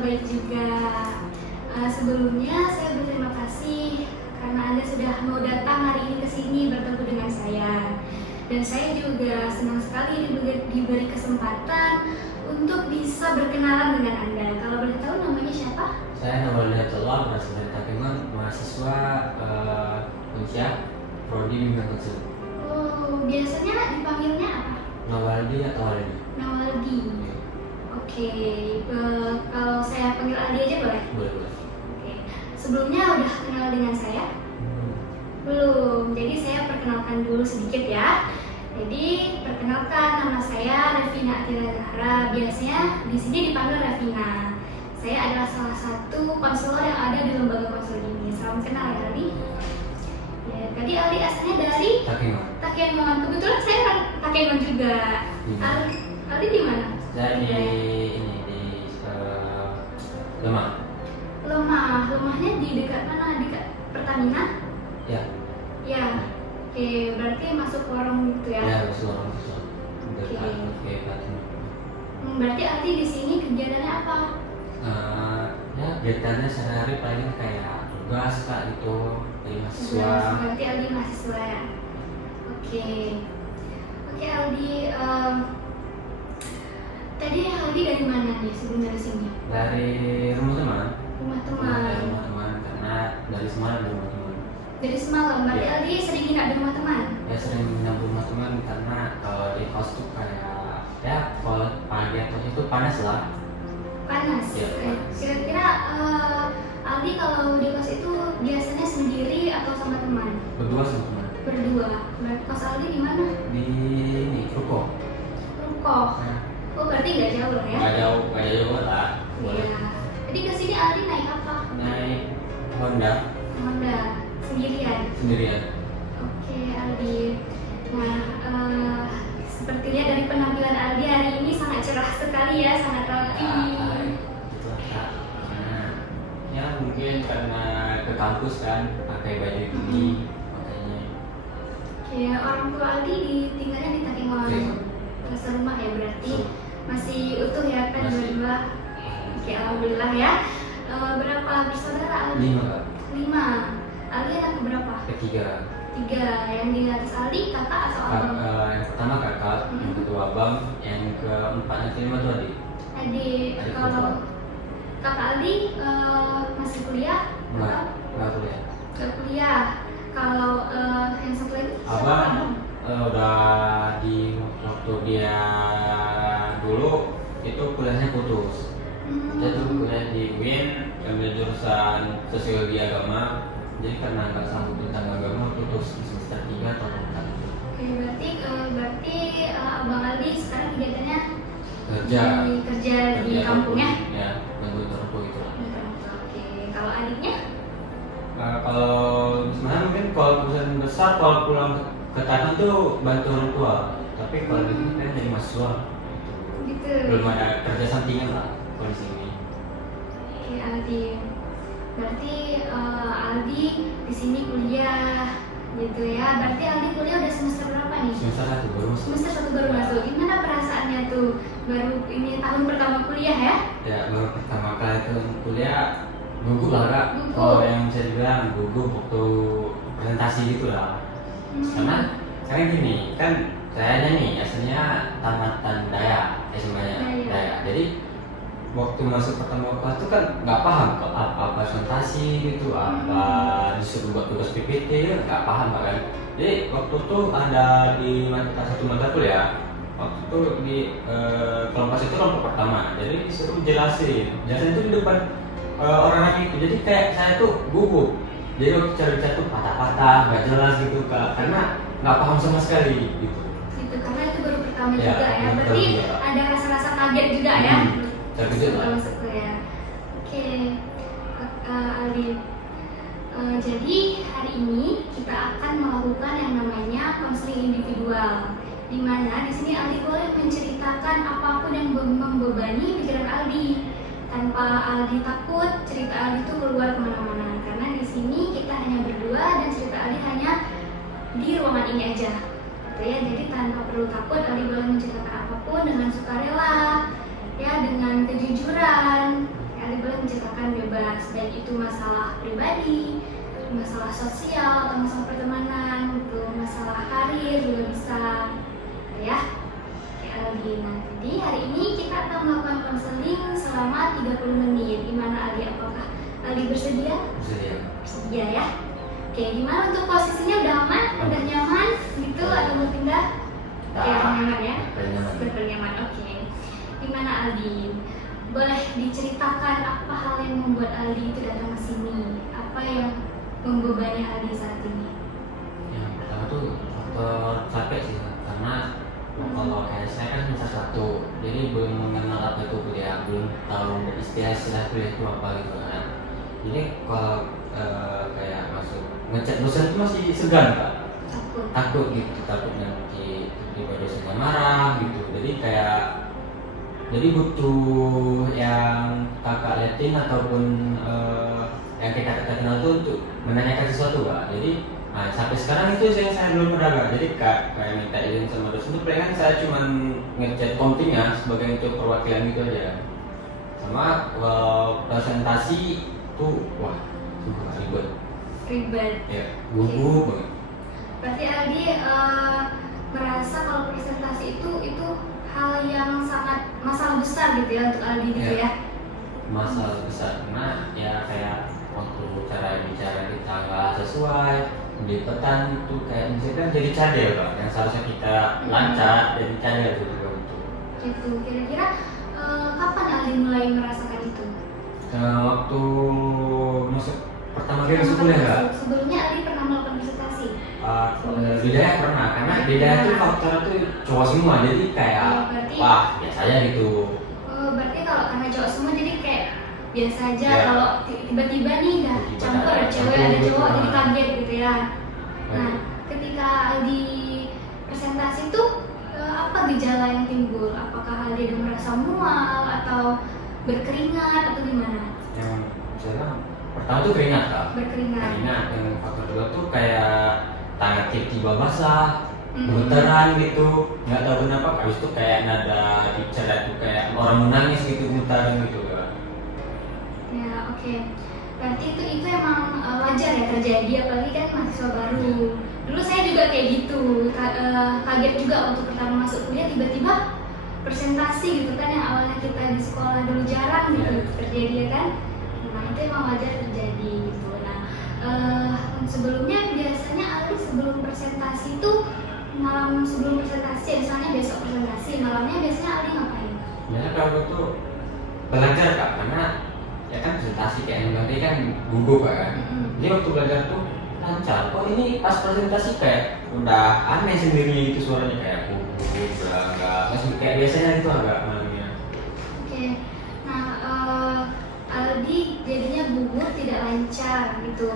baik juga. Sebelumnya saya berterima kasih karena Anda sudah mau datang hari ini ke sini bertemu dengan saya. Dan saya juga senang sekali diberi kesempatan untuk bisa berkenalan dengan Anda. Kalau boleh tahu namanya siapa? Saya Nawaldi Abdullah, berasal dari Takengon, mahasiswa Unsyah, Prodi Bimbingan Konsul. Oh, biasanya dipanggilnya apa? Nawaldi atau Waldi? Nawaldi. Oke, kalau saya panggil Aldi aja boleh? Boleh. Oke. Sebelumnya udah kenal dengan saya? Belum. Jadi saya perkenalkan dulu sedikit ya. Jadi perkenalkan, nama saya Revina Atira Zahra. Biasanya di sini dipanggil Revina. Saya adalah salah satu konselor yang ada di lembaga konseling ini. Salam kenal ya Aldi. Ya, tadi Aldi asalnya dari Takengon. Kebetulan saya kan Takengon juga. Aldi di mana? Saya di Lemah. Lemahnya di dekat mana? Dekat Pertamina? Ya. Ya. Oke, berarti masuk warung gitu ya? Ya, masuk warung itu. Oke. Berarti Aldi di sini kegiatannya apa? Ya, kegiatannya sehari-hari paling kayak tugas kak gitu dari mahasiswa. Berarti Aldi mahasiswa ya? Oke, Aldi. Tadi Aldi dari mana nih sebelum dari sini? Dari rumah teman. Rumah teman, karena dari semalam di rumah teman. Dari semalam, berarti Ya. Aldi sering nginap di rumah teman? Ya sering nginap di rumah teman karena di kos tuh kayak ya kalau pagi atau itu panas lah. Panas? Ya, panas. Kira-kira Aldi kalau di kos itu biasanya sendiri atau sama teman? Berdua sama teman. Berdua. Berarti kos Aldi di mana? Di ini Ruko. Nah, Oh, berarti nggak jauh lah ya? nggak jauh lah. Boleh. Iya. Jadi ke sini Aldi naik apa? Naik Honda Honda sendirian. Oke, Aldi. Nah, sepertinya dari penampilan Aldi hari ini sangat cerah sekali ya, sangat rapi. Itulah kak. Nah, ya mungkin karena ke kampus kan pakai baju ini makanya. Oke, orang tua Aldi tinggalnya di Takengon. Oke. Serumah ya berarti. So. Masih utuh ya kan Masih. berdua. Oke, alhamdulillah ya. Berapa bersaudara Aldi? 5 kak. 5. Aldi anak berapa? Ketiga. 3. Yang di atas Aldi kakak atau abang? Yang pertama kakak, yang kedua abang, yang keempat yang kelima tuh adik. Adik. Kalau kakak Aldi masih kuliah? Nggak kuliah. Nggak kuliah. Kalau yang satu lagi? Abang udah di waktu dia dulu itu kuliahnya putus. Dia tuh kuliah di UIN ambil jurusan sosiologi agama. Jadi karena nggak sanggup tentang agama putus di semester 3 atau 4. Oke, berarti abang Aldi sekarang kegiatannya kerja di kampungnya? Ya, bantu orang tua gitu lah. Oke, kalau adiknya? Kalau sebenarnya mungkin kalau perusahaan besar kalau pulang ke Tanah tuh bantu orang tua. Tapi kalau di sini kan jadi mahasiswa. Gitu. Belum ada kerja sampingan lah kalau di sini. Oke, Aldi. Berarti Aldi di sini kuliah gitu ya. Berarti Aldi kuliah udah semester berapa nih? Semester 1 baru masuk. Semester 1 baru masuk. Gimana perasaannya tuh? Baru ini tahun pertama kuliah ya? Ya baru pertama kali itu kuliah gugup lah kak. Gugup. Kalau yang bisa dibilang gugup waktu presentasi gitu lah. Karena sekarang gini kan kayaknya nih aslinya tamatan Daya, Daya. Jadi waktu masuk pertama kelas itu kan nggak paham kok apa presentasi gitu, apa disuruh buat tugas PPT nggak paham kan. Jadi waktu itu ada di satu mata kuliah, waktu itu di kelompok itu kelompok pertama, jadi disuruh jelasin itu di depan orang itu. Jadi kayak saya tuh gugup. Jadi waktu cara tuh patah-patah, nggak jelas gitu kak, karena nggak paham sama sekali gitu. Gitu, karena itu baru pertama Ya, juga ya. baru Berarti juga. ada rasa-rasa kaget juga ya. Terkejut lah. Masuk kuliah. Oke, Aldi. Jadi hari ini kita akan melakukan yang namanya konseling individual. Di mana di sini Aldi boleh menceritakan apapun yang membebani pikiran Aldi tanpa Aldi takut cerita Aldi itu keluar kemana-mana. Karena di sini kita hanya berdua dan cerita Aldi hanya di ruangan ini aja. Gitu ya. Jadi tanpa perlu takut Aldi boleh menceritakan apapun dengan sukarela, ya dengan kejujuran. Aldi menciptakan bebas, baik itu masalah pribadi, masalah sosial atau masalah pertemanan, gitu, masalah karir juga bisa, ya. Oke Aldi, nah jadi hari ini kita akan melakukan konseling selama 30 menit. Gimana Aldi? Apakah Aldi bersedia? Bersedia. Bersedia ya. Oke, gimana untuk posisinya? Udah aman? Udah nyaman gitu atau mau pindah? Oke, nyaman ya? Bernyaman, oke. Gimana Aldi? Boleh diceritakan apa hal yang membuat Aldi itu datang ke sini? Apa yang membebani Aldi saat ini? Yang pertama tuh faktor capek sih, karena kalau kayak saya kan semester 1, jadi belum mengenal apa itu kuliah, belum tahu istilah kuliah itu apa gitu kan. Jadi kalau kayak masuk ngecek dosen itu masih segan Kak, takut gitu, takut nanti tiba dosennya marah gitu. Jadi butuh yang kakak liatin ataupun yang kita kenal tuh untuk menanyakan sesuatu Kak. Jadi sampai sekarang itu saya belum pernah Kak. Jadi kayak minta izin sama dosen itu palingan saya cuma ngecek kontingnya sebagai untuk perwakilan gitu aja. Sama presentasi tuh wah ribet ya, gugup banget. Berarti Aldi merasa kalau presentasi itu hal yang sangat masalah besar gitu ya untuk Aldi gitu ya? Masalah besar, karena ya kayak waktu cara bicara kita nggak sesuai, lipetan itu kayak misalkan jadi cadel Pak, yang seharusnya kita lancar jadi cadel gitu. Kira-kira kapan Aldi mulai merasakan itu? Waktu masuk pertama kali masuk kuliah nggak? Sebelumnya Aldi pernah melakukan presentasi? Bidaya pernah, karena bidaya itu faktor itu cowok semua, jadi kayak wah biasa aja gitu. Berarti kalau karena cowok semua jadi kayak biasa aja, kalau tiba-tiba nih udah campur ada cewek ada cowok jadi kaget gitu ya. Nah ketika Aldi presentasi itu apa gejala yang timbul? Apakah Aldi ada merasa mual atau berkeringat atau gimana? Yang misalnya pertama tuh keringat Kak. Berkeringat. Yang faktor kedua tuh kayak tangan tiba-tiba basah, gemetaran gitu, nggak tahu kenapa. Habis itu kayak nada bicara tuh kayak orang menangis gitu, gemetaran gitu Kak. Ya oke. Berarti itu emang wajar ya terjadi, apalagi kan mahasiswa baru. Dulu saya juga kayak gitu, kaget juga waktu pertama masuk kuliah tiba-tiba presentasi gitu kan, yang awalnya kita di sekolah dulu jarang gitu terjadi ya kan. Nah itu emang wajar terjadi gitu. Nah sebelumnya biasanya Aldi sebelum presentasi itu malam sebelum presentasi, misalnya besok presentasi, malamnya biasanya Aldi ngapain? Biasanya kalau itu belajar Kak, karena ya kan presentasi kayak yang tadi kan gugup kan. Jadi waktu belajar tuh lancar. Kok ini pas presentasi kayak udah aneh sendiri gitu suaranya, kayak gugup, nggak kayak biasanya gitu agak malamnya. Oke. Nah Aldi jadinya gugup, tidak lancar gitu.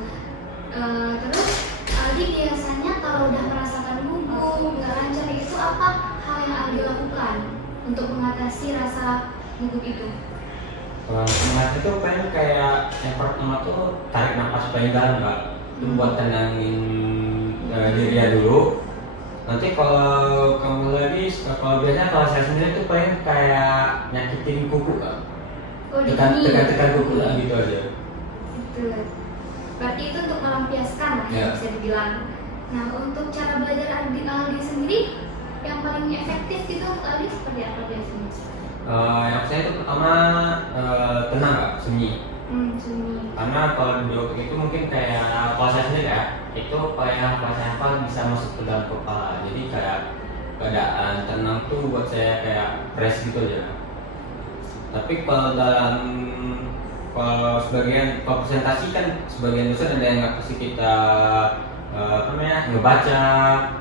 Terus Aldi biasanya kalau udah merasakan gugup, nggak lancar itu apa hal yang Aldi lakukan untuk mengatasi rasa gugup itu? Semangat itu paling kayak yang pertama tuh tarik nafas paling dalam Kak. Itu buat tenangin diri dulu. Nanti kalau kamu lagi, kalau biasanya kalau saya sendiri tuh paling kayak nyakitin kuku Kak. Tekan kuku lah gitu aja. Gitu. Berarti itu untuk melampiaskan lah bisa dibilang. Nah untuk cara belajar Aldi sendiri yang paling efektif gitu untuk Aldi seperti apa biasanya? Yang saya itu pertama tenang Kak, sunyi. Sunyi. Karena kalau di waktu itu mungkin kayak kalau saya sendiri ya, itu kayak saya hafal bisa masuk ke dalam kepala. Jadi kayak keadaan tenang tuh buat saya kayak fresh gitu aja. Tapi kalau kalau presentasi kan sebagian dosen ada yang nggak kasih kita ngebaca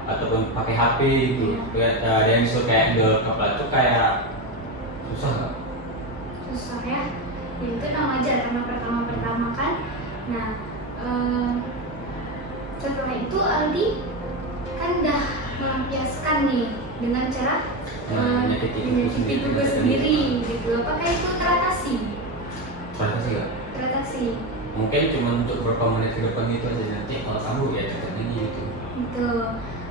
ataupun pakai HP gitu. Ada yang disuruh kayak di kepala itu kayak susah nggak? Susah ya. Ya itu memang wajar karena pertama kan. Nah setelah itu Aldi kan udah melampiaskan nih dengan cara menyakiti tubuh sendiri gitu. Apakah itu teratasi? Teratasi. Mungkin cuma untuk beberapa menit ke depan gitu aja, nanti kalau kamu ya cepat ini gitu. Gitu.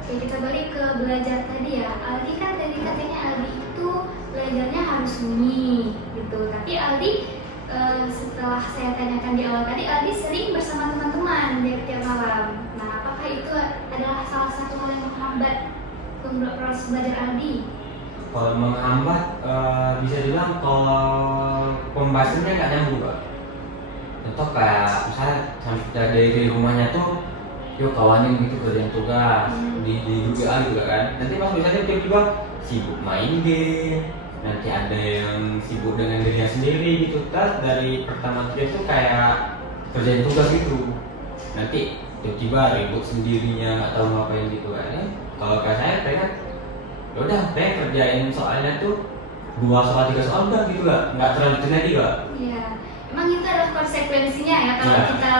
Oke, kita balik ke belajar tadi ya. Aldi kan tadi katanya Aldi itu belajarnya harus sunyi gitu. Tapi Aldi setelah saya tanyakan di awal tadi, Aldi sering bersama teman-teman di tiap malam. Nah, apakah itu adalah salah satu hal yang menghambat proses belajar Aldi? Kalau menghambat, bisa dibilang kalau pembahasannya nggak nyambung, Kak. Contoh kayak misalnya dari rumahnya tuh, yuk kawanin gitu kerjaan tugas di juga juga kan. Nanti pas misalnya tiba-tiba sibuk main game, nanti ada yang sibuk dengan dirinya sendiri gitu. Terus dari pertama dia tuh kayak kerjain tugas gitu, nanti tiba-tiba ribut sendirinya nggak tahu ngapain gitu kan. Kalau kayak saya pengen udah pengen kerjain soalnya tuh 2 soal 3 soal udah gitu lah, nggak terlalu tenang juga. Iya, emang itu adalah konsekuensinya ya kalau kita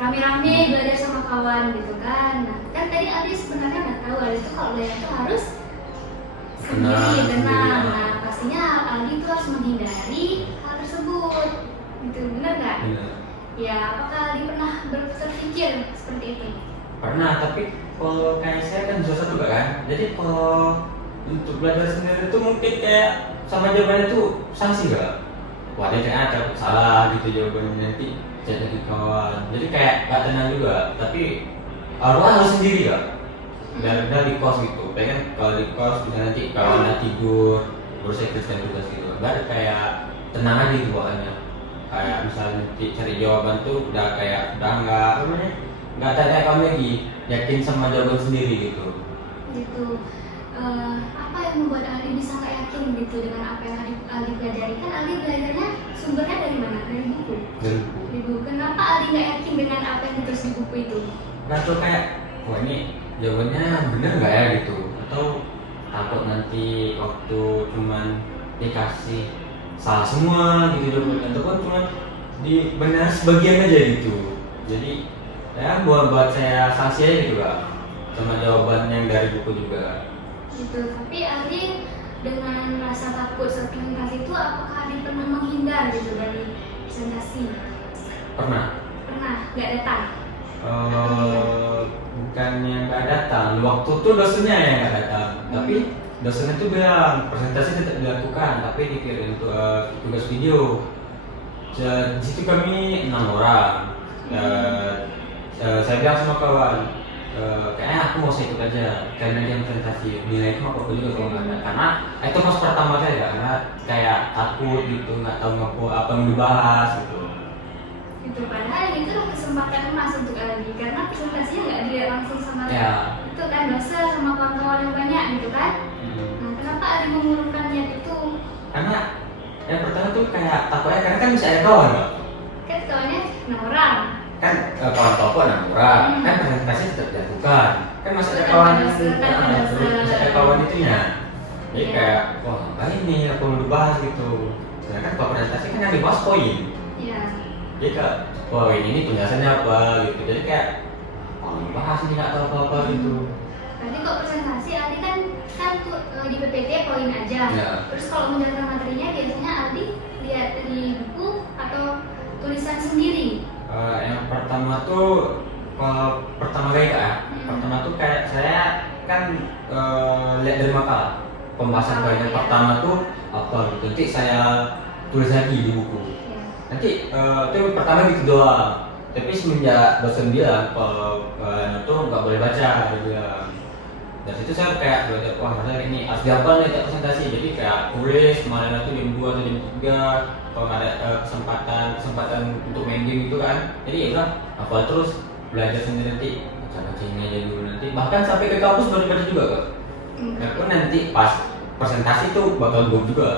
rame-rame belajar sama kawan gitu kan. Nah, kan tadi Aldi sebenarnya nggak tahu Aldi itu kalau belajar itu harus sendiri, tenang. Nah, pastinya Aldi itu harus menghindari hal tersebut. Gitu, benar nggak? Ya, apakah Aldi pernah berpikir seperti itu? Pernah, tapi kalau kayak saya kan susah juga kan. Jadi kalau untuk belajar sendiri itu mungkin kayak sama jawabannya tuh sanksi gak? Wah, dia ternyata salah gitu jawabannya, nanti jadi kawan. Jadi kayak gak tenang juga. Tapi harus sendiri gak? Dari kos gitu. Pengen kalau di kos bisa nanti kawannya tidur, baru saya kerjain tugas gitu. Baru kayak tenang aja gitu bawaannya. Kayak misalnya cari jawaban tuh udah kayak udah nggak tanya kamu lagi, yakin sama jawaban sendiri gitu. Gitu. Apa yang membuat Aldi bisa nggak yakin gitu dengan apa yang Aldi pelajari? Kan Aldi belajarnya sumbernya dari mana? Dari buku. Dari buku. Kenapa Aldi nggak yakin dengan apa yang ditulis di buku itu? Nggak tuh kayak, wah ini jawabannya bener nggak ya gitu? Atau takut nanti waktu cuman dikasih salah semua gitu jawabannya, atau kan cuman di benar sebagian aja gitu. Jadi ya buat saya sanksi aja gitu lah, sama jawaban yang dari buku juga. Gitu. Tapi Aldi dengan rasa takut saat presentasi itu, apakah Aldi pernah menghindar gitu dari presentasi? Pernah. Nggak datang? Bukannya nggak datang, waktu itu dosennya yang nggak datang, tapi dosennya tuh bilang presentasi tetap dilakukan, tapi dikirim tugas video. Di situ kami 6 orang. Saya bilang sama kawan, kayaknya aku mau ikut aja karena dia presentasi, nilai itu apa juga kalau nggak ada, karena itu mas pertama saya karena kayak takut gitu, nggak tahu apa yang dibahas gitu. Itu padahal itu adalah kesempatan emas untuk Aldi, karena presentasinya nggak dilihat langsung sama itu kan dosen sama kawan-kawan yang banyak gitu kan. Nah, kenapa Aldi mengurungkan niat itu? Karena yang pertama tuh kayak takutnya, karena kan bisa ada kawan loh. Kan kawannya 6 orang. Kan kawan toko 6 orang, kan presentasi tetap dilakukan. Kan masih ada kawan, masih ada kawan itunya. Jadi kayak, wah apa ini, apa yang dibahas gitu. Sedangkan kalau presentasi kan yang dibahas poin. Iya. Jadi kayak, poin ini penjelasannya apa gitu. Jadi kayak, oh bahas ini nggak tahu apa-apa gitu. Berarti kok presentasi Aldi kan di PPT poin aja. Ya. Terus kalau menjelaskan materinya biasanya Aldi lihat dari buku atau tulisan sendiri. Yang pertama tuh, kalau pertama kali pertama tuh kayak saya kan lihat dari makalah. Pembahasan bagian pertama tuh apa gitu, nanti saya tulis lagi di buku. Nanti itu pertama gitu doang. Tapi semenjak dosen bilang kalau itu nggak boleh baca, dia bilang. Dari situ saya kayak belajar, wah ternyata ini harus dihafal nih tiap presentasi. Jadi kayak tulis kemarin itu jam 2 atau jam 3 kalau ada kesempatan untuk main game gitu kan. Jadi ya udah hafal terus, belajar sendiri, nanti baca ini aja dulu, nanti bahkan sampai ke kampus baru baca juga kok. Nah, nanti pas presentasi tuh bakal gugup juga.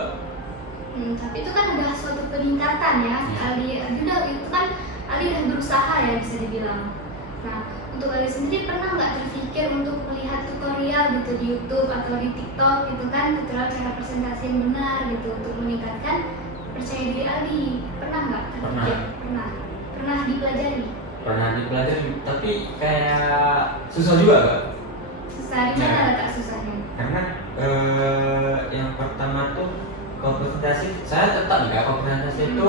Tapi itu kan udah suatu peningkatan ya. Aldi udah itu kan Aldi udah berusaha ya bisa dibilang. Nah, untuk Aldi sendiri pernah nggak terpikir untuk melihat tutorial gitu di YouTube atau di TikTok gitu kan, tutorial cara presentasi yang benar gitu untuk meningkatkan percaya diri Aldi? Pernah nggak terpikir? Pernah dipelajari? Pernah dipelajari, tapi kayak susah juga kan? Susah, di mana letak susahnya? Karena yang pertama tuh kalau presentasi, saya tetap ya kalau presentasi itu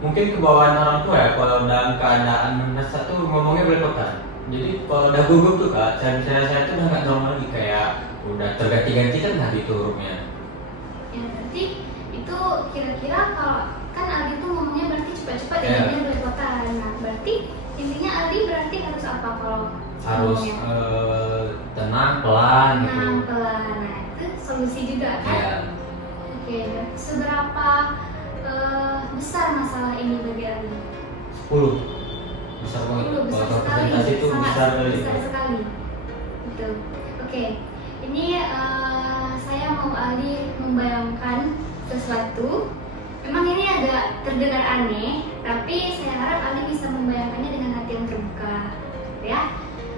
mungkin kebawaan orang tua ya, kalau dalam keadaan mendesak tuh ngomongnya belepotan. Jadi kalau udah gugup tuh kak, saya tuh udah nggak normal lagi, kayak udah terganti-ganti kan hati itu hurufnya. Ya berarti itu kira-kira kalau kan Aldi tuh ngomongnya berarti cepat-cepat Iya. jadinya belepotan. Nah berarti intinya Aldi berarti harus apa kalau Harus ngomongnya? tenang, pelan gitu. Tenang, pelan. Nah itu solusi juga kan? Ya, Oke, seberapa besar masalah ini bagi Aldi? 10 besar banget. 10 besar Kalau sekali, presentasi itu sangat besar kali. besar sekali. Betul. Oke, ini saya mau Aldi membayangkan sesuatu. Memang ini agak terdengar aneh, tapi saya harap Aldi bisa membayangkannya dengan hati yang terbuka, ya.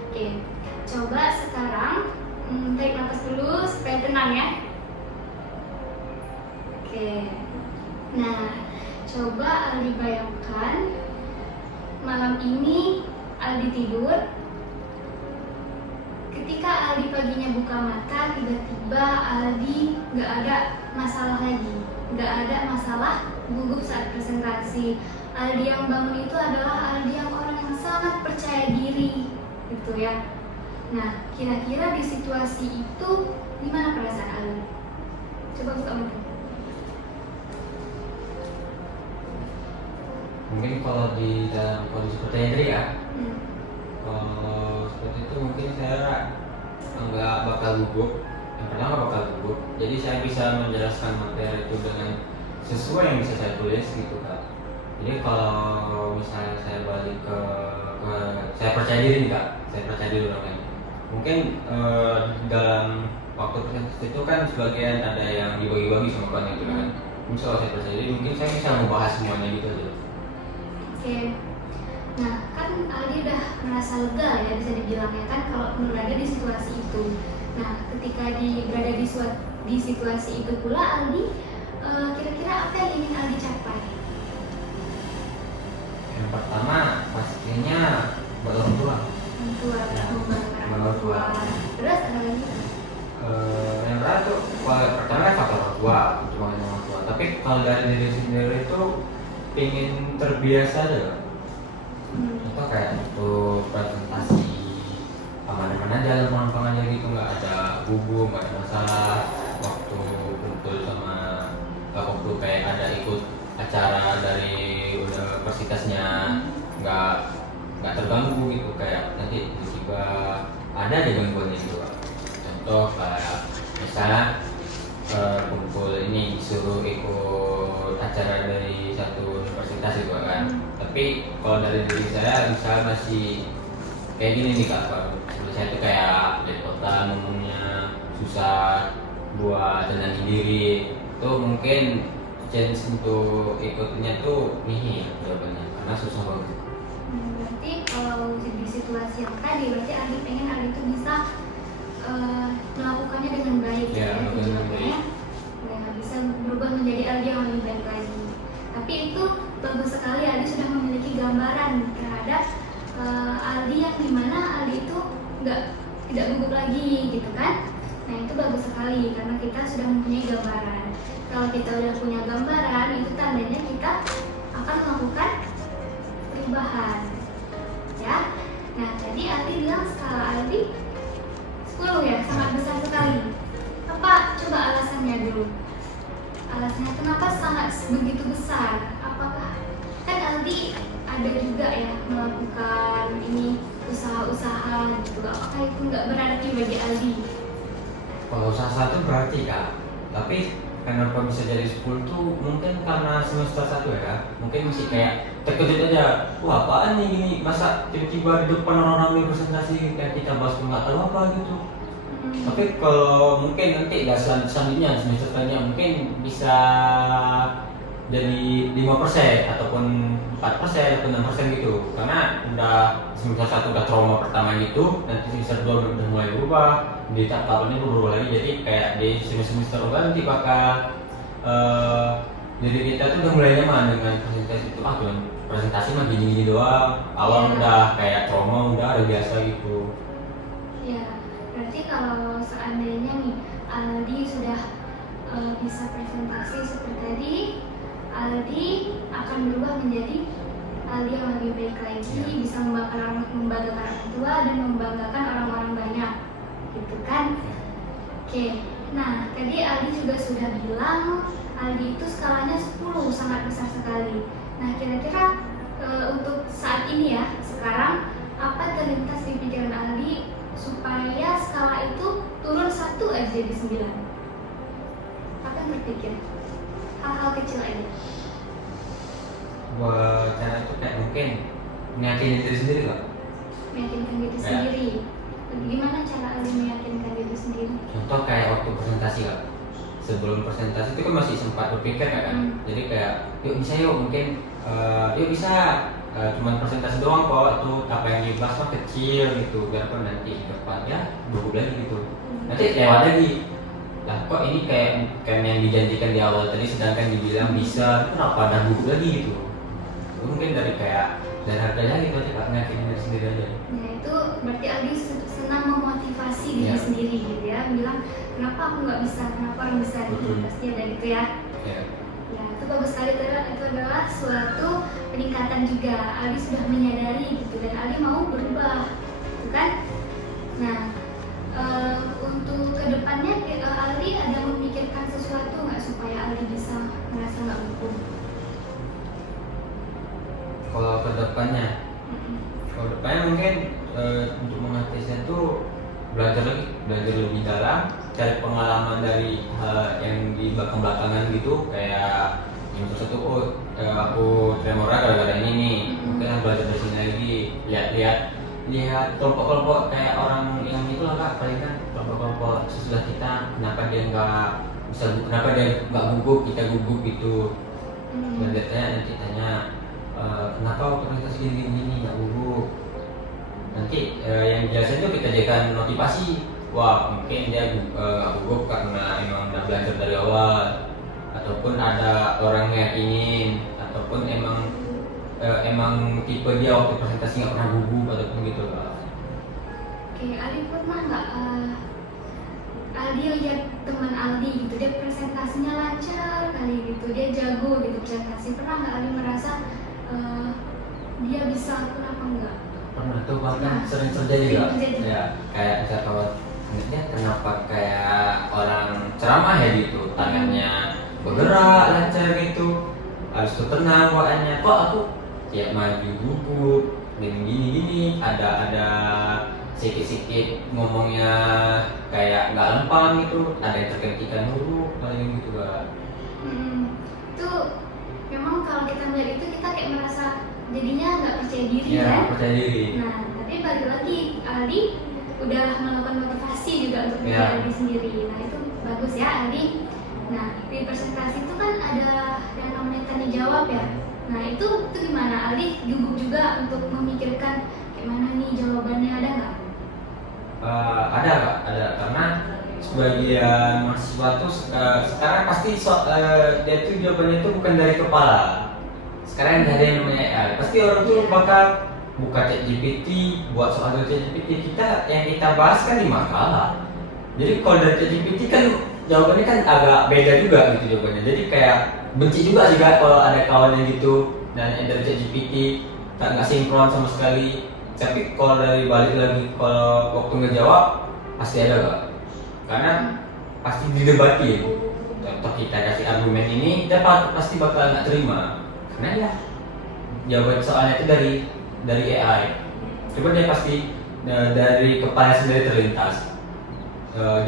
Oke, coba sekarang tarik nafas dulu supaya tenang ya. Oke, nah coba Aldi bayangkan malam ini Aldi tidur. Ketika Aldi paginya buka mata, tiba-tiba Aldi nggak ada masalah lagi, nggak ada masalah gugup saat presentasi. Aldi yang bangun itu adalah Aldi yang orang yang sangat percaya diri, gitu ya. Nah, kira-kira di situasi itu gimana perasaan Aldi? Coba buka mata. Mungkin kalau di dalam kondisi percaya diri ya, Hmm. kalau seperti itu mungkin saya nggak bakal gugup. Yang pertama nggak bakal gugup, jadi saya bisa menjelaskan materi itu dengan sesuai yang bisa saya tulis gitu Kak. Jadi kalau misalnya saya balik ke saya percaya diri nih Kak, saya percaya diri orangnya. Mungkin dalam waktu presentasi itu kan sebagian ada yang dibagi-bagi sama klien gitu kan. Mungkin kalau saya percaya diri mungkin saya bisa membahas semuanya gitu aja. Oke. Nah, kan Aldi udah merasa lega ya bisa dibilang ya kan kalau berada di situasi itu. Nah, ketika berada di situasi itu pula Aldi kira-kira apa yang ingin Aldi capai? Yang pertama pastinya buat orang tua. Orang tua, Ya, membanggakan orang orang tua. tua. Terus ada lagi? Yang pertama tuh pertama kan faktor orang tua, cuma orang tua. Tapi kalau dari diri sendiri itu ingin terbiasa aja Kak. Itu kayak untuk presentasi aman-aman aja, gampang aja gitu, nggak ada gugup, nggak ada masalah waktu kumpul sama waktu kayak ada ikut acara dari universitasnya, nggak terganggu gitu, kayak nanti tiba-tiba ada aja gangguannya gitu Kak. Contoh kayak misalnya kumpul ini disuruh ikut acara dari satu universitas gitu kan. Tapi kalau dari diri saya misal masih kayak gini nih Kak, menurut saya itu kayak belepotan ngomongnya, susah buat tenangin diri, itu mungkin chance untuk ikutnya tuh nih jawabannya karena susah banget. Berarti kalau di situasi yang tadi berarti Aldi pengen Aldi itu bisa melakukannya dengan baik Ya, ya melakukan dengan tujuannya. Nah, bisa berubah menjadi Aldi yang lebih baik lagi. Tapi itu bagus sekali Aldi sudah memiliki gambaran terhadap Aldi yang dimana Aldi itu tidak gugup lagi gitu kan. Nah itu bagus sekali karena kita sudah mempunyai gambaran. Kalau kita udah punya gambaran itu tandanya kita akan melakukan perubahan ya. Nah tadi Aldi bilang skala Aldi 10 ya, sangat besar sekali. Apa coba alasannya dulu? Alasannya kenapa sangat begitu besar? Apakah kan Aldi ada juga ya melakukan ini usaha-usaha gitu, apakah itu nggak berarti bagi Aldi? Kalau usaha itu berarti Kak, tapi kenapa bisa jadi 10 tuh mungkin karena semester 1 ya, mungkin masih kayak terkejut aja, wah apaan nih gini, masa tiba-tiba di depan orang-orang presentasi kayak kita bahas nggak tahu apa gitu. Tapi kalau mungkin nanti ya selanjutnya semester selanjutnya mungkin bisa jadi 5% ataupun 4% ataupun 6% gitu, karena udah semester 1 udah trauma pertama gitu, nanti semester 2 udah mulai berubah, di tahap-tahap ini berubah lagi, jadi kayak di semester nanti bakal jadi kita tuh udah mulai nyaman dengan presentasi itu, cuman presentasi mah gini-gini doang, awal udah kayak trauma, udah biasa gitu. Ya, berarti kalau seandainya nih Aldi sudah bisa presentasi seperti tadi, Aldi akan berubah menjadi Aldi yang lebih baik lagi, bisa membanggakan orang tua dan membanggakan orang-orang banyak, gitu kan? Oke, Nah, tadi Aldi juga sudah bilang Aldi itu skalanya 10, sangat besar sekali. Nah, kira-kira untuk saat ini ya, sekarang apa terlintas di pikiran Aldi supaya skala itu turun 1 aja jadi 9? Apa yang terpikir? Hal-hal kecil aja. Buat cara itu kayak mungkin meyakinkan diri sendiri kok. Meyakinkan diri sendiri. Gimana cara Aldi meyakinkan diri sendiri? Contoh kayak waktu presentasi kak. Sebelum presentasi itu kan masih sempat berpikir kan. Jadi kayak yuk bisa yuk mungkin yuk bisa cuman presentasi doang kok, itu apa yang dibahas mah kecil gitu, biarpun nanti depan ya gugup lagi gitu. Nanti lewat lagi. Lah kok ini kayak yang dijanjikan di awal tadi sedangkan dibilang bisa, kenapa ada gugup lagi gitu. Itu mungkin dari harganya gitu aja kak, meyakinkan diri sendiri aja. Nah itu berarti Aldi senang memotivasi diri sendiri gitu ya, bilang kenapa aku nggak bisa, kenapa orang bisa gitu, pasti ada gitu ya. Ya itu bagus sekali, itu adalah suatu peningkatan juga. Aldi sudah menyadari gitu dan Aldi mau berubah, gitu kan? Nah untuk kedepannya Aldi ada memikirkan sesuatu nggak supaya Aldi bisa merasa nggak gugup? Kalau kedepannya mungkin untuk mengatasinya tuh belajar lebih dalam, cari pengalaman dari yang di belakangan gitu, kayak yang satu aku tremora gara-gara ini nih, mungkin belajar dari sini lagi, lihat kelompok-kelompok kayak orang yang itu lah kak, paling kan kelompok-kelompok sesudah kita, kenapa dia nggak gugup, kita gugup gitu. Dan nanti tanya kenapa presentasi gini nggak gugup. Nanti yang jelasin itu kita jadikan motivasi. Wah mungkin dia nggak gugup karena emang udah belajar dari awal, ataupun ada orang yang ingin, ataupun emang tipe dia waktu presentasi nggak pernah gugup ataupun gitu lah. Oke, Aldi pernah nggak Aldi lihat teman Aldi gitu, dia presentasinya lancar kali gitu, dia jago gitu presentasi, pernah nggak Aldi merasa dia bisa, kenapa enggak? Pernah tuh, bahkan sering terjadi ya, kayak misalkan dia kenapa kayak orang ceramah ya gitu, tangannya bergerak lancar gitu, harus tuh tenang bawaannya, kok aku tiap maju gugup gini, ada sedikit ngomongnya kayak nggak lempang gitu, ada yang terkentikan huruf paling gitu kan. Itu memang kalau kita melihat itu kita kayak merasa jadinya nggak percaya diri ya, kan? Percaya diri. Nah tapi balik lagi Aldi udah melakukan motivasi juga untuk diri Aldi sendiri. Nah itu bagus ya Aldi. Nah di presentasi itu kan ada yang namanya tanya jawab ya. Nah itu gimana Aldi gugup juga untuk memikirkan gimana nih jawabannya, ada nggak? Ada karena sebagian mahasiswa tuh sekarang pasti dia tuh jawabannya itu bukan dari kepala. Sekarang ada yang namanya AI, pasti orang tuh bakal buka ChatGPT, buat soal dari ChatGPT. Yang kita bahas kan di makalah. Jadi kalau dari ChatGPT kan jawabannya kan agak beda juga gitu jawabannya. Jadi kayak benci juga sih kan kalau ada kawan yang gitu dan dari ChatGPT nggak sinkron sama sekali. Tapi kalau dari balik lagi, kalau waktu ngejawab pasti ada gak? Karena pasti didebati. Contoh kita kasih argumen ini, dia pasti bakal nggak terima. Karena ya jawaban soalnya itu dari AI. Coba dia pasti dari kepala sendiri terlintas.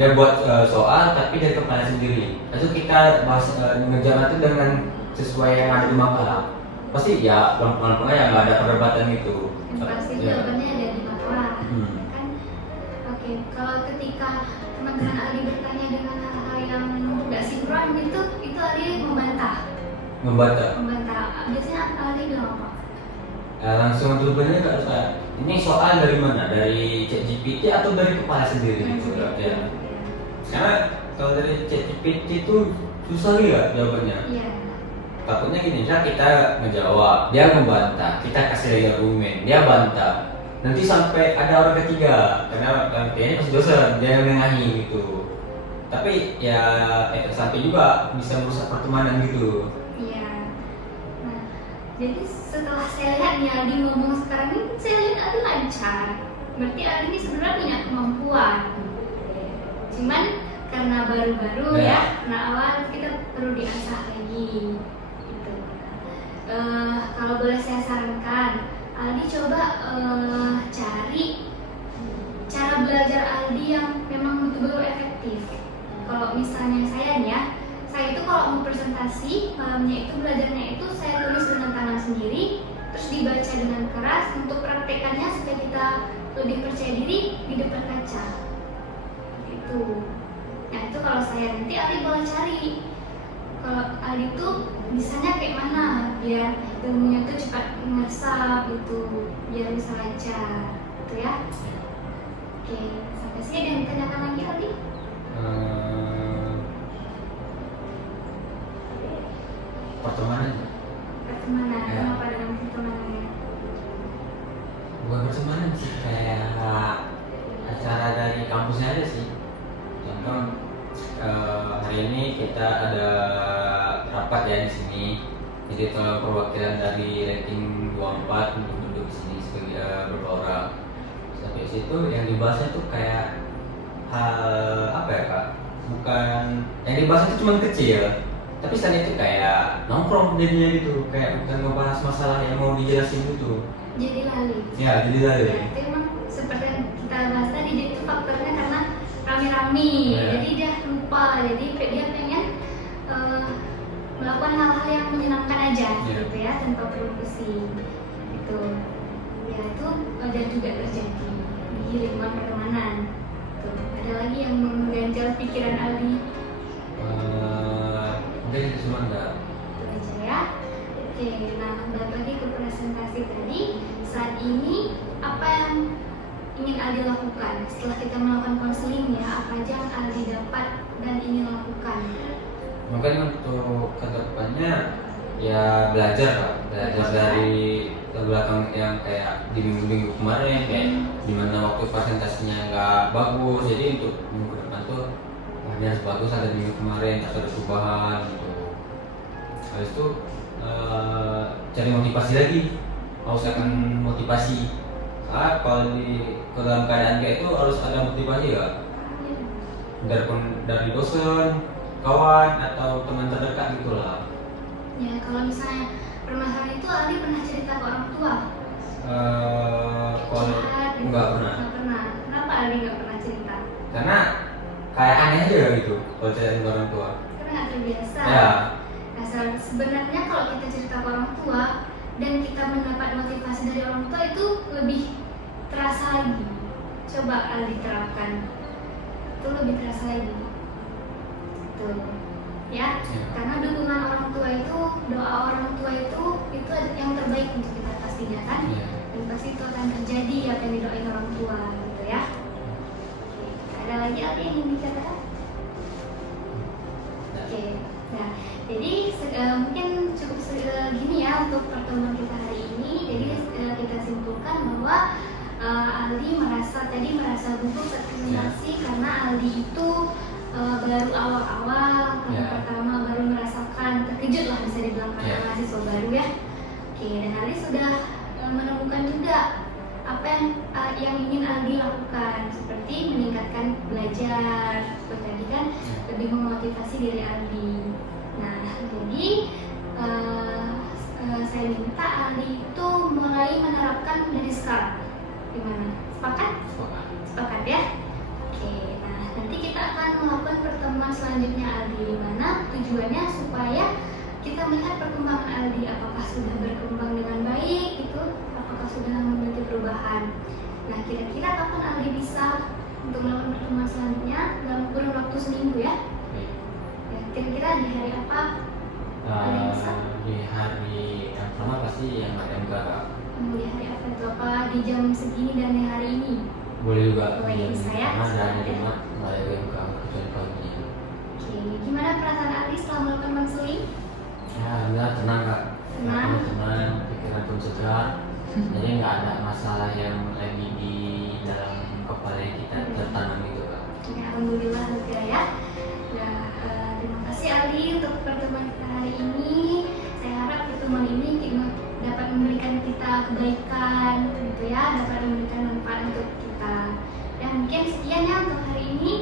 Dia buat soal tapi dari kepala sendiri. Lalu kita bahas ngejawab itu dengan sesuai yang ada di makalah. Pasti ya pelan-pelan ya, nggak ada perdebatan gitu. Pasti jawabannya ada di makalah kan. Oke, kalau ketika teman-teman Aldi bertanya dengan hal-hal yang nggak sinkron gitu, itu Aldi membantah. Biasanya Aldi bilang apa? Langsung jawabannya nggak usah. Ini soal dari mana? Dari ChatGPT atau dari kepala sendiri? Ya. Karena kalau dari ChatGPT itu susah ya jawabannya. Iya. Takutnya gini, misalnya kita ngejawab, dia membantah, kita kasih lagi argumen, dia bantah. Nanti sampai ada orang ketiga, karena kayaknya pasti dosen, dia yang menengahi gitu. Tapi ya efek samping juga bisa merusak pertemanan gitu. Iya. Nah, jadi setelah saya lihat nih Aldi ngomong sekarang ini, saya lihat Aldi lancar. Berarti Aldi ini sebenarnya punya kemampuan. Cuman karena baru-baru ya, karena awal kita perlu diasah lagi gitu. Kalau boleh saya sarankan, Aldi coba cari cara belajar Aldi yang memang betul-betul efektif. Kalau misalnya saya nih ya, saya itu kalau mau presentasi malamnya itu belajarnya itu saya tulis dengan tangan sendiri, terus dibaca dengan keras untuk praktekannya supaya kita lebih percaya diri di depan kaca. Itu. Nah itu kalau saya, nanti Aldi boleh cari. Kalau Aldi tuh bisanya kayak mana biar ilmunya tuh cepat meresap gitu, biar bisa lancar, gitu ya. Oke, sampai sini ada yang ditanyakan lagi Aldi? Pertemanan ya? Kenapa dengan pertemanannya? Bukan pertemanan sih, kayak acara dari kampusnya aja sih. Contoh hari ini kita ada rapat ya di sini, jadi perwakilan dari ranking 24 untuk duduk di sini sebagai beberapa orang. Sampai situ yang dibahasnya tuh kayak hal apa ya Kak? Bukan yang dibahas itu cuma kecil, tapi saat itu kayak nongkrong jadinya gitu, kayak bukan ngebahas masalah yang mau dijelasin gitu. Jadi lali. Ya, jadi lali. Itu emang seperti yang kita bahas tadi, jadi itu faktornya karena rame-rame, jadi dia lupa, jadi dia pengen melakukan hal-hal yang menyenangkan aja, gitu ya, tanpa perlu pusing. Gitu. Ya itu wajar juga terjadi di lingkungan pertemanan. Tuh, ada lagi yang mengganjal pikiran Aldi? Mungkin itu cuma enggak. Itu aja ya. Oke, nah balik lagi ke presentasi tadi. Saat ini apa yang ingin Aldi lakukan setelah kita melakukan konseling ya? Apa aja yang Aldi dapat dan ingin lakukan? Mungkin untuk kedepannya ya belajar Kak. Belajar dari ke belakang yang kayak di minggu-minggu kemarin, kayak dimana waktu presentasinya nggak bagus, jadi untuk minggu depan tuh ini harus bagus, ada minggu kemarin atau ada perubahan gitu. Habis itu cari motivasi lagi, usahakan motivasi. Kalau ke dalam keadaan kayak itu harus ada motivasi ya, dari dosen, kawan atau teman terdekat gitulah. Ya kalau misalnya permasalahan itu Aldi pernah cerita ke orang tua? Kalau nggak pernah. Nggak pernah. Kenapa Aldi nggak pernah cerita? Karena kayak aneh aja gitu kalau cerita ke orang tua. Karena nggak terbiasa. Ya. Nah, sebenarnya kalau kita cerita ke orang tua dan kita mendapat motivasi dari orang tua itu lebih terasa lagi. Coba Aldi terapkan, itu lebih terasa lagi. Tuh, ya. Karena dukungan orang tua itu, doa orang tua itu yang terbaik untuk kita pastinya kan. Dan pasti itu akan terjadi apa yang didoain orang tua, gitu ya. Ada lagi Aldi yang ingin dikatakan? Oke, nah jadi mungkin cukup segini ya untuk pertemuan kita hari ini. Jadi kita simpulkan bahwa Aldi merasa gugup saat presentasi karena Aldi itu baru awal-awal, pertama baru merasakan, terkejut lah bisa dibilang karena mahasiswa baru ya. Oke, dan Aldi sudah menemukan juga apa yang ingin Aldi lakukan, seperti meningkatkan belajar, seperti tadi kan lebih memotivasi diri Aldi. Nah, jadi saya minta Aldi itu mulai menerapkan dari sekarang. Gimana? Sepakat? Sepakat ya? Oke, nah nanti kita akan melakukan pertemuan selanjutnya Aldi, di mana tujuannya supaya kita melihat perkembangan Aldi, apakah sudah berkembang dengan baik gitu, apakah sudah memiliki perubahan. Nah, kira-kira kapan Aldi bisa untuk melakukan pertemuan selanjutnya? Dalam kurun waktu seminggu ya? Ya, kira-kira di hari apa? Di hari yang sama pasti yang ada MK. Di hari apa itu? Apa di jam segini dan di hari ini? Boleh juga. Boleh, saya. Dan di rumah nggak ada MK kecuali paginya. Oke, gimana perasaan Aldi setelah melakukan konseling? Ya, alhamdulillah tenang Kak. Tenang. Pikiran pun segar. Jadi nggak ada masalah yang lagi di dalam kepala kita tertanam gitu Kak. Ya, alhamdulillah lega ya. Nah, terima kasih Aldi untuk pertemuan kita hari ini. Saya harap pertemuan ini dapat memberikan kita kebaikan gitu ya, dapat memberikan manfaat untuk kita. Dan mungkin sekian ya untuk hari ini.